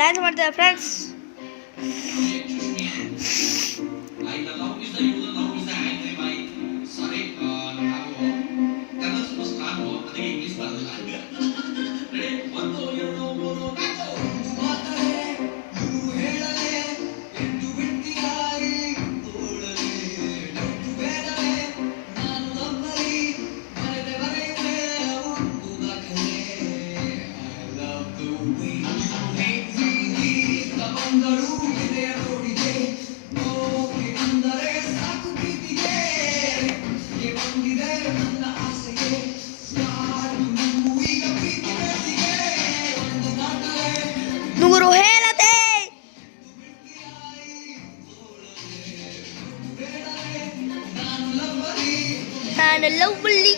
Dance ಮಾಡ್ತಾರೆ friends. ನೂರು ಹೇಳದೆ ನಾನು ಲವ್ಲಿ.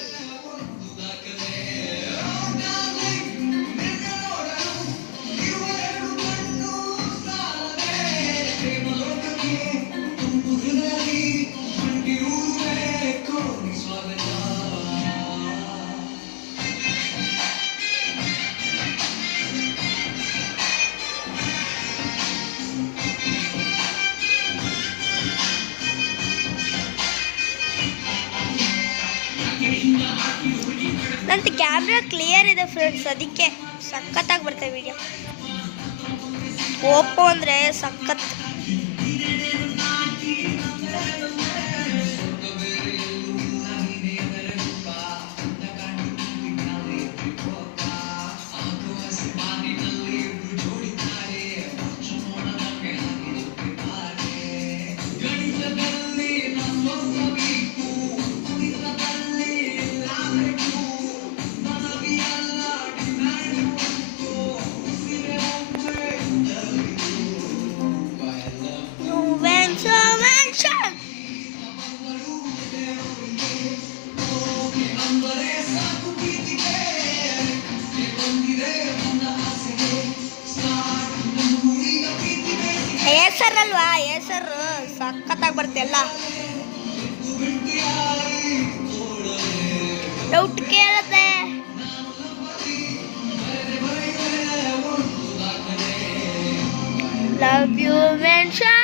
ನಂದು ಕ್ಯಾಮ್ರಾ ಕ್ಲಿಯರ್ ಇದೆ ಫ್ರೆಂಡ್ಸ್, ಅದಕ್ಕೆ ಸಖತ್ತಾಗಿ ಬರ್ತದೆ ವಿಡಿಯೋ. ಓಪೋ ಅಂದರೆ ಸಖತ್. ಹೆಸರಲ್ವಾ, ಹೆಸರು ಸಖತ್ತಾಗಿ ಬರುತ್ತೆ ಎಲ್ಲ. ಡೌಟ್ ಕೇಳುತ್ತೆ. Love you mention.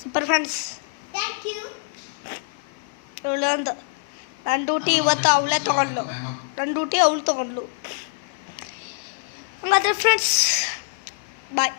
Super friends, thank you. ಇವಳೊಂದು ನನ್ನ ಡ್ಯೂಟಿ ಇವತ್ತು ಅವಳೇ ತೊಗೊಂಡ್ಲು, ನನ್ನ ಡ್ಯೂಟಿ ಅವಳು ತೊಗೊಂಡ್ಲು. ಹಂಗಾದ್ರೆ ಫ್ರೆಂಡ್ಸ್ ಬಾಯ್.